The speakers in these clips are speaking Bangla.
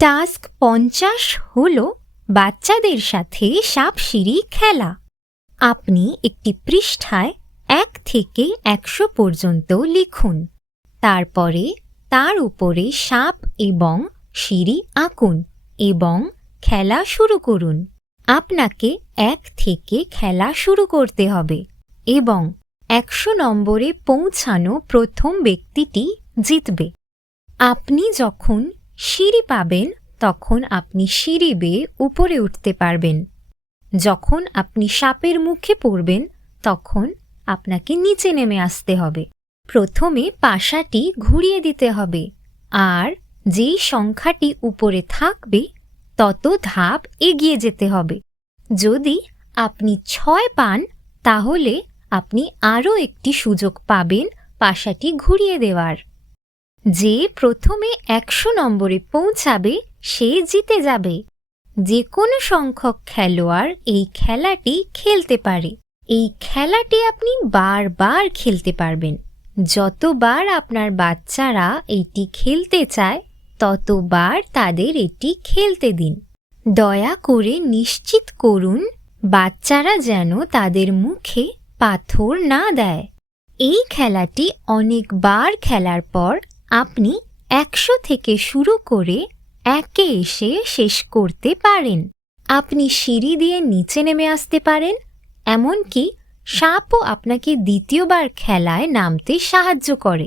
টাস্ক 50 হল বাচ্চাদের সাথে সাপসিঁড়ি খেলা। আপনি একটি পৃষ্ঠায় 1 থেকে 100 পর্যন্ত লিখুন। তারপরে তার উপরে সাপ এবং সিঁড়ি আঁকুন এবং খেলা শুরু করুন। আপনাকে 1 থেকে খেলা শুরু করতে হবে এবং 100 নম্বরে পৌঁছানো প্রথম ব্যক্তিটি জিতবে। আপনি যখন সিঁড়ি পাবেন তখন আপনি সিঁড়ি বেয়ে উপরে উঠতে পারবেন। যখন আপনি সাপের মুখে পড়বেন তখন আপনাকে নিচে নেমে আসতে হবে। প্রথমে পাশাটি ঘুরিয়ে দিতে হবে আর যেই সংখ্যাটি উপরে থাকবে তত ধাপ এগিয়ে যেতে হবে। যদি আপনি 6 পান তাহলে আপনি আরও একটি সুযোগ পাবেন পাশাটি ঘুরিয়ে দেওয়ার। যে প্রথমে 100 নম্বরে পৌঁছাবে সে জিতে যাবে। যে কোনো সংখ্যক খেলোয়াড় এই খেলাটি খেলতে পারে। এই খেলাটি আপনি বারবার খেলতে পারবেন। যতবার আপনার বাচ্চারা এইটি খেলতে চায় ততবার তাদের এটি খেলতে দিন। দয়া করে নিশ্চিত করুন বাচ্চারা যেন তাদের মুখে পাথর না দেয়। এই খেলাটি অনেকবার খেলার পর আপনি 100 থেকে শুরু করে 1-এ এসে শেষ করতে পারেন। আপনি সিঁড়ি দিয়ে নিচে নেমে আসতে পারেন, এমনকি সাপও আপনাকে দ্বিতীয়বার খেলায় নামতে সাহায্য করে।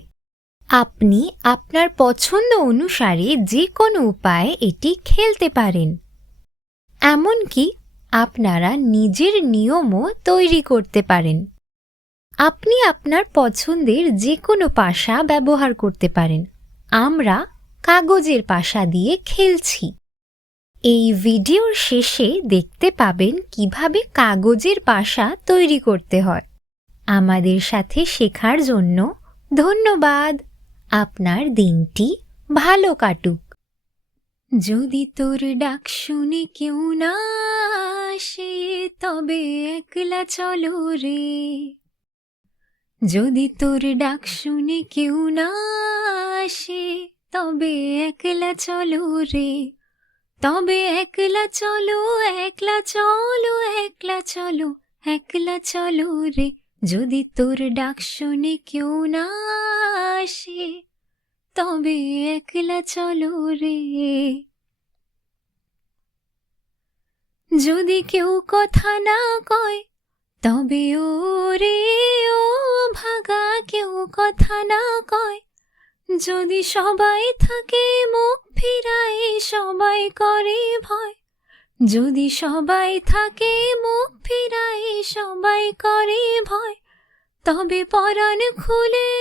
আপনি আপনার পছন্দ অনুসারে যে কোনো উপায়ে এটি খেলতে পারেন। এমনকি আপনারা নিজের নিয়মও তৈরি করতে পারেন। আপনি আপনার পছন্দের যে কোনো পাশা ব্যবহার করতে পারেন। আমরা কাগজের পাশা দিয়ে খেলছি। এই ভিডিওর শেষে দেখতে পাবেন কিভাবে কাগজের পাশা তৈরি করতে হয়। আমাদের সাথে শেখার জন্য ধন্যবাদ। আপনার দিনটি ভালো কাটুক। যদি তোর ডাক শুনে কেউ না আসে তবে একলা চলো রে। যদি তোর ডাক শুনে কেউ না আসে তবে একলা চলো রে। তবে একলা চলো, একলা চলো, একলা চলো, একলা চলো রে। যদি তোর ডাক শুনে কেউ না আসে তবে একলা চলো রে। যদি কেউ কথা না কয় তবে ও রে ও ভাগা কেউ কথা না কয়। যদি সবাই থাকে মুখ ফিরায় সবাই করে ভয়। যদি সবাই থাকে মুখ ফিরায় সবাই করে ভয়। তবে পরাণ খুলে,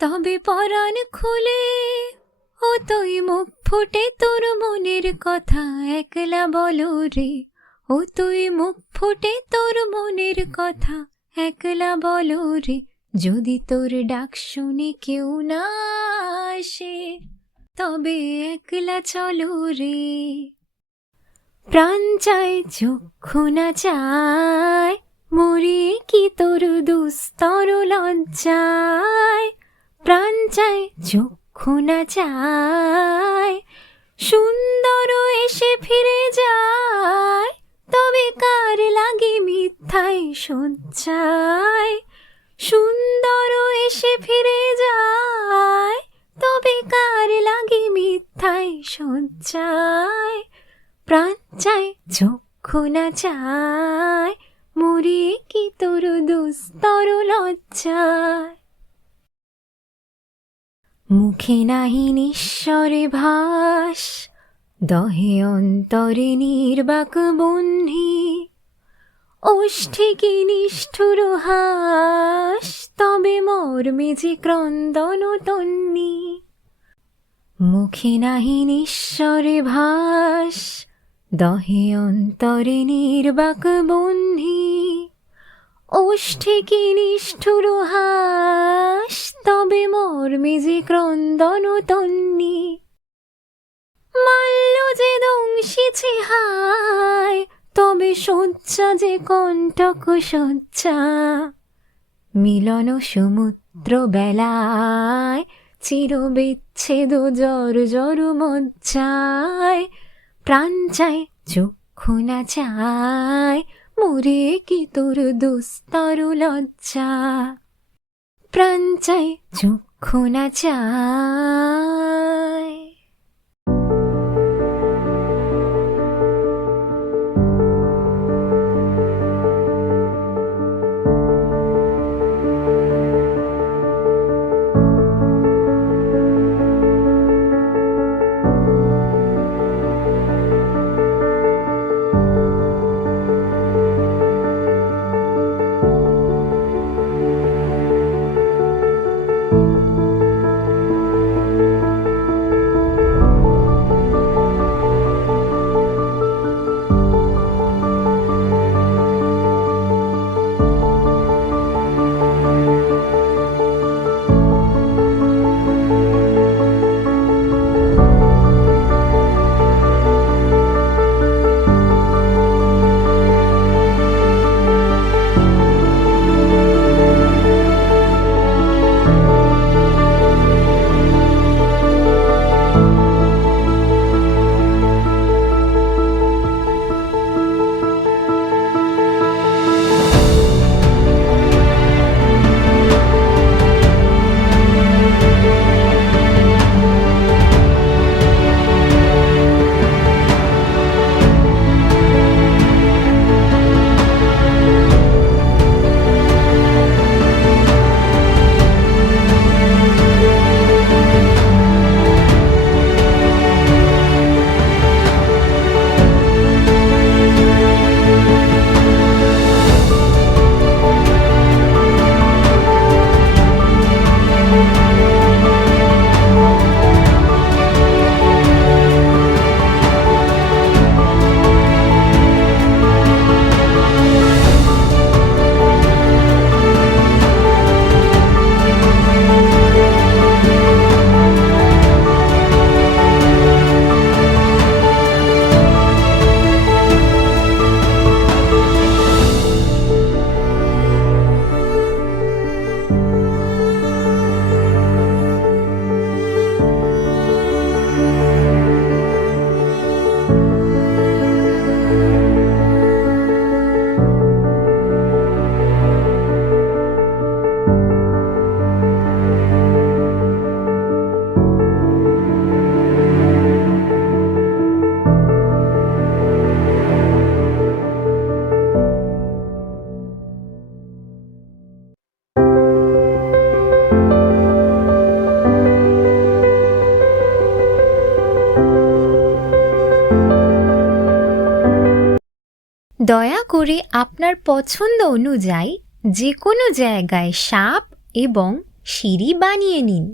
তবে পরাণ খুলে ও তুই মুখ ফুটে তোর মনের কথা একলা বলো রে। ও তুই মুখ ফুটে তোর মনের কথা একলা বলো রে। যদি তোর ডাক শুনে কেউ না আসে তবে একলা চলো রে। প্রাণ চায় চক্ষু না চায় মরে কি তোর দুস্তর লজ্জায়। প্রাণ চায় চক্ষু না চায় সুন্দর এসে ফিরে যায়। তবে কার লাগে মিথ্যায় সজ্জায়। সুন্দর এসে ফিরে যায় তবে কার লাগে মিথ্যায় সজ্জায়। প্রাণ চায় চক্ষু না চায় মরে কি তোর দুস্তর লজ্জায়। মুখে নাহি নিঃস্বরে ভাস দহে অন্তরে নির্বাক বহ্নি। ওষ্ঠে কি নিষ্ঠুর হাস তবে মর্মে যে ক্রন্দন তন্নি। মুখে নাহি নিঃস্বরে ভাস দহে অন্তরে নির্বাক বহ্নি। ওষ্ঠে কি নিষ্ঠুর হাস তবে মর্মে যে ক্রন্দন তন্নি। মাল্য যে দংশিছে হায় তবে শয্যা যে কণ্টক শয্যা। মিলন সমুদ্র বেলায় চিরবিচ্ছেদ জ্বর জ্বর মজ্জায়, প্রাণ চায় চক্ষু না চায়, মোরে কি তোর দুস্তর লজ্জা। প্রাণ চায় চক্ষু না চায়। দয়া করে আপনার পছন্দ অনুযায়ী যে কোনো জায়গায় সাপ এবং সিঁড়ি বানিয়ে নিন।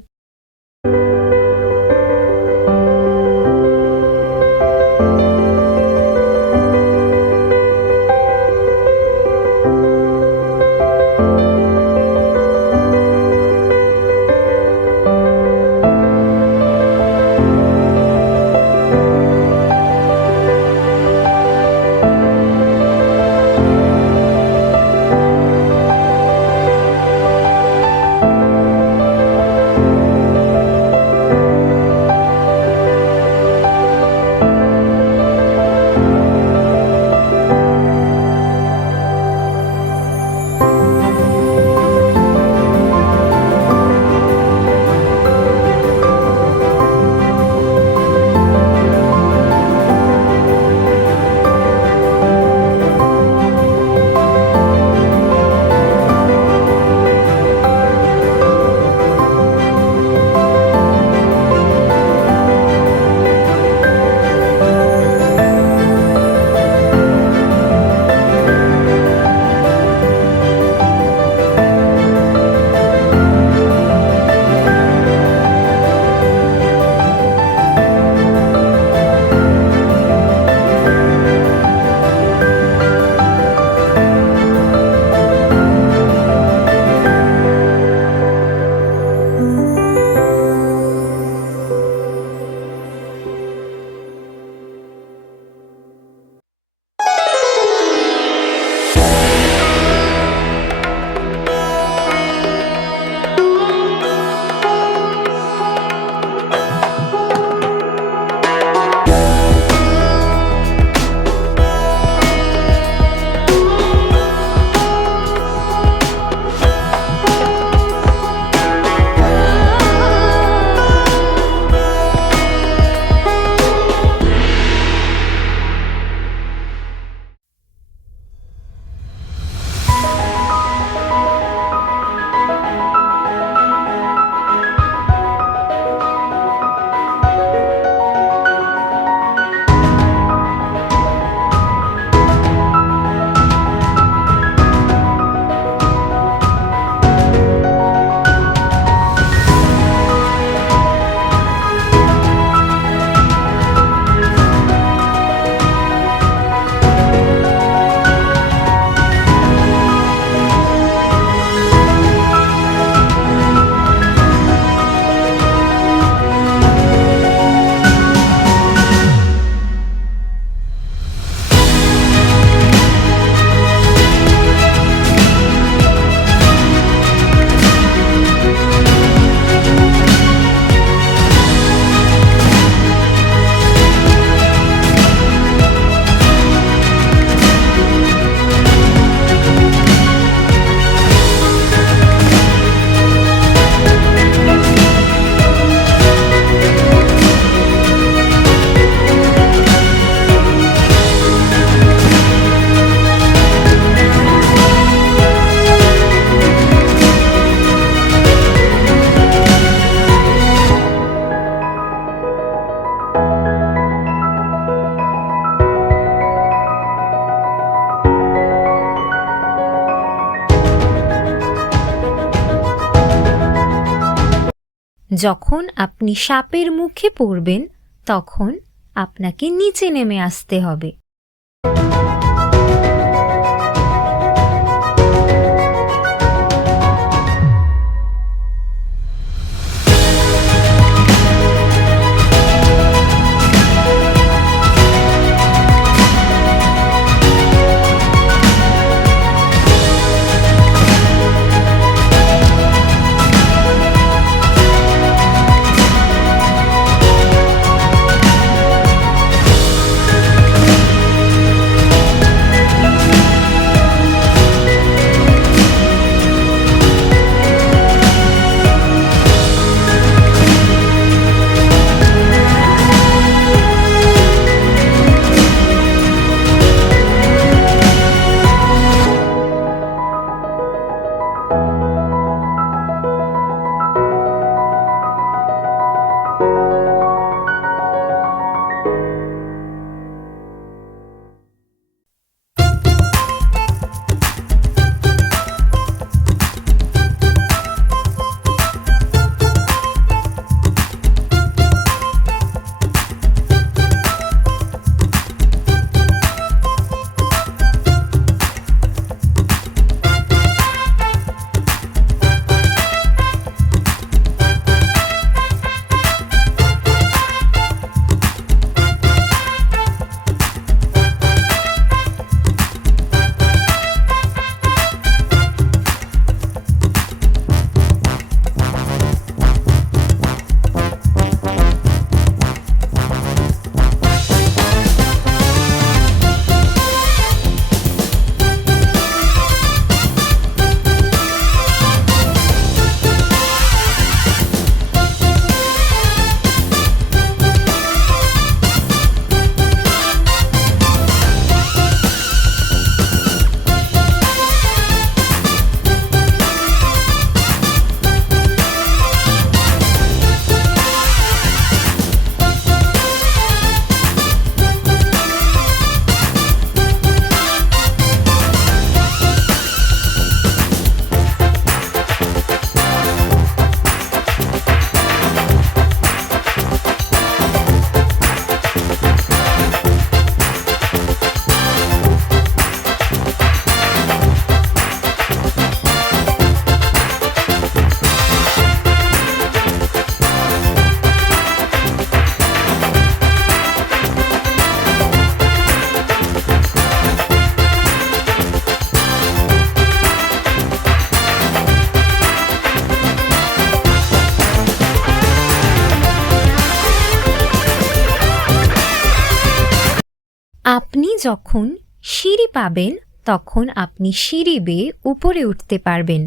যখন আপনি সাপের মুখে পড়বেন তখন আপনাকে নিচে নেমে আসতে হবে। আপনি যখন সিঁড়ি পাবেন তখন আপনি সিঁড়ি বেয়ে উপরে উঠতে পারবেন।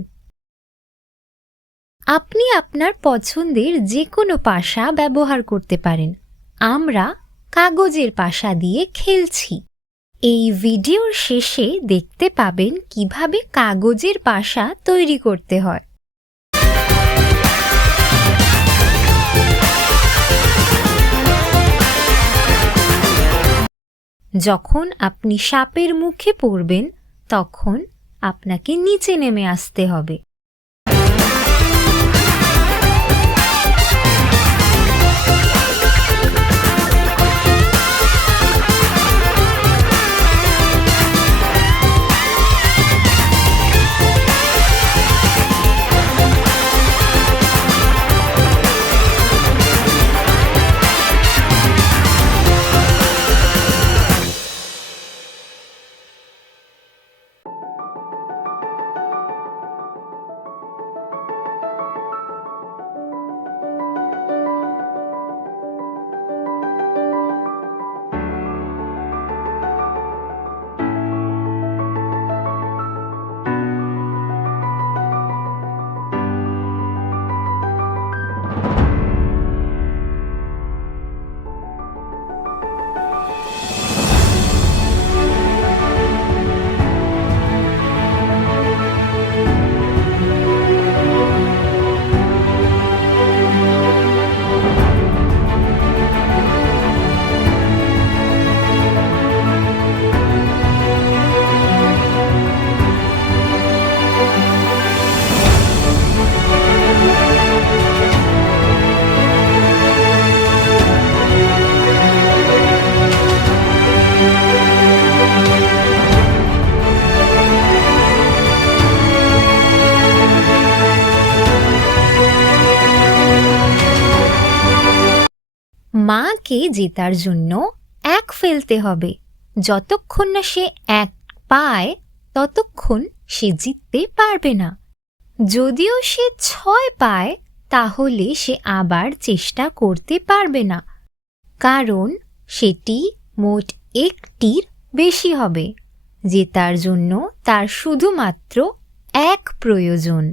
আপনি আপনার পছন্দের যে কোনো পাশা ব্যবহার করতে পারেন। আমরা কাগজের পাশা দিয়ে খেলছি। এই ভিডিওর শেষে দেখতে পাবেন কিভাবে কাগজের পাশা তৈরি করতে হয়। যখন আপনি সাপের মুখে পড়বেন তখন আপনাকে নিচে নেমে আসতে হবে। মাকে জেতার জন্য 1 ফেলতে হবে। যতক্ষণ না সে 1 পায় ততক্ষণ সে জিততে পারবে না। যদিও সে 6 পায় তাহলে সে আবার চেষ্টা করতে পারবে না, কারণ সেটি মোট 1টির বেশি হবে। জেতার জন্য তার শুধুমাত্র 1 প্রয়োজন।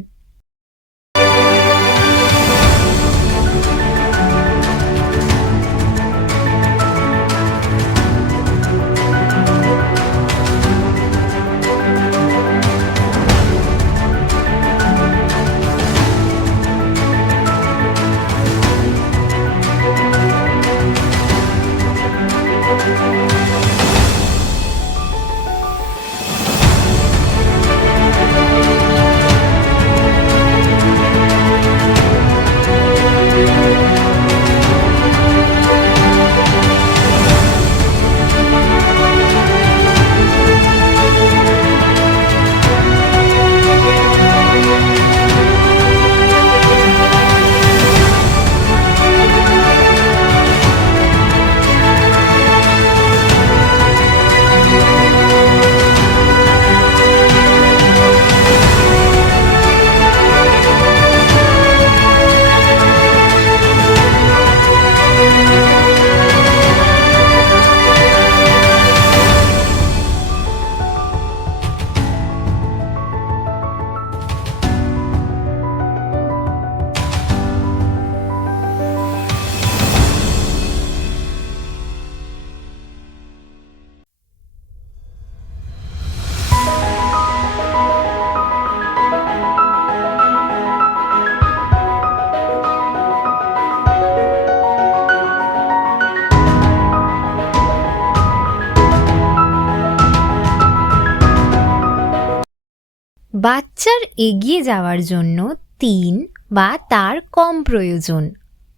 বাচ্চার এগিয়ে যাওয়ার জন্য 3 বা তার কম প্রয়োজন।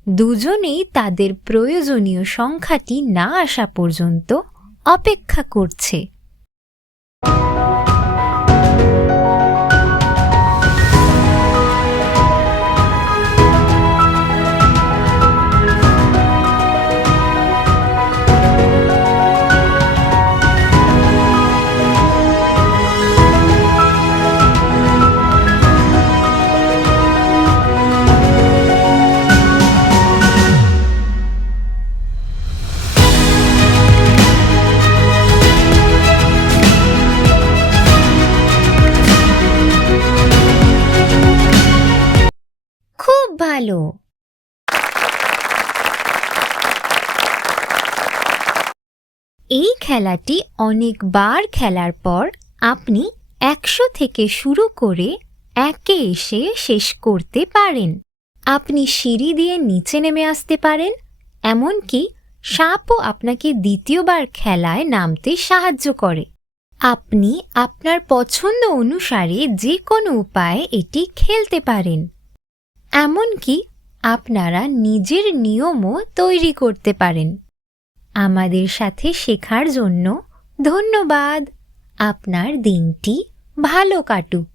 দুজনেই তাদের প্রয়োজনীয় সংখ্যাটি না আসা পর্যন্ত অপেক্ষা করছে। ভালো। এই খেলাটি অনেকবার খেলার পর আপনি 100 থেকে শুরু করে 1-এ এসে শেষ করতে পারেন। আপনি সিঁড়ি দিয়ে নিচে নেমে আসতে পারেন, এমনকি সাপও আপনাকে দ্বিতীয়বার খেলায় নামতে সাহায্য করে। আপনি আপনার পছন্দ অনুসারে যে কোনো উপায়ে এটি খেলতে পারেন। এমনকি আপনারা নিজের নিয়মও তৈরি করতে পারেন। আমাদের সাথে শেখার জন্য ধন্যবাদ। আপনার দিনটি ভালো কাটুক।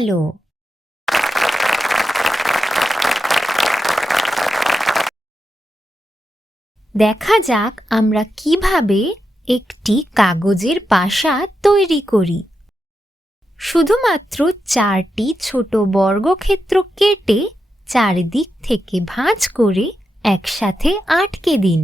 ভালো। দেখা যাক আমরা কিভাবে একটি কাগজের বাসা তৈরি করি। শুধুমাত্র 4টি ছোট বর্গক্ষেত্র কেটে চারিদিক থেকে ভাঁজ করে একসাথে আটকে দিন।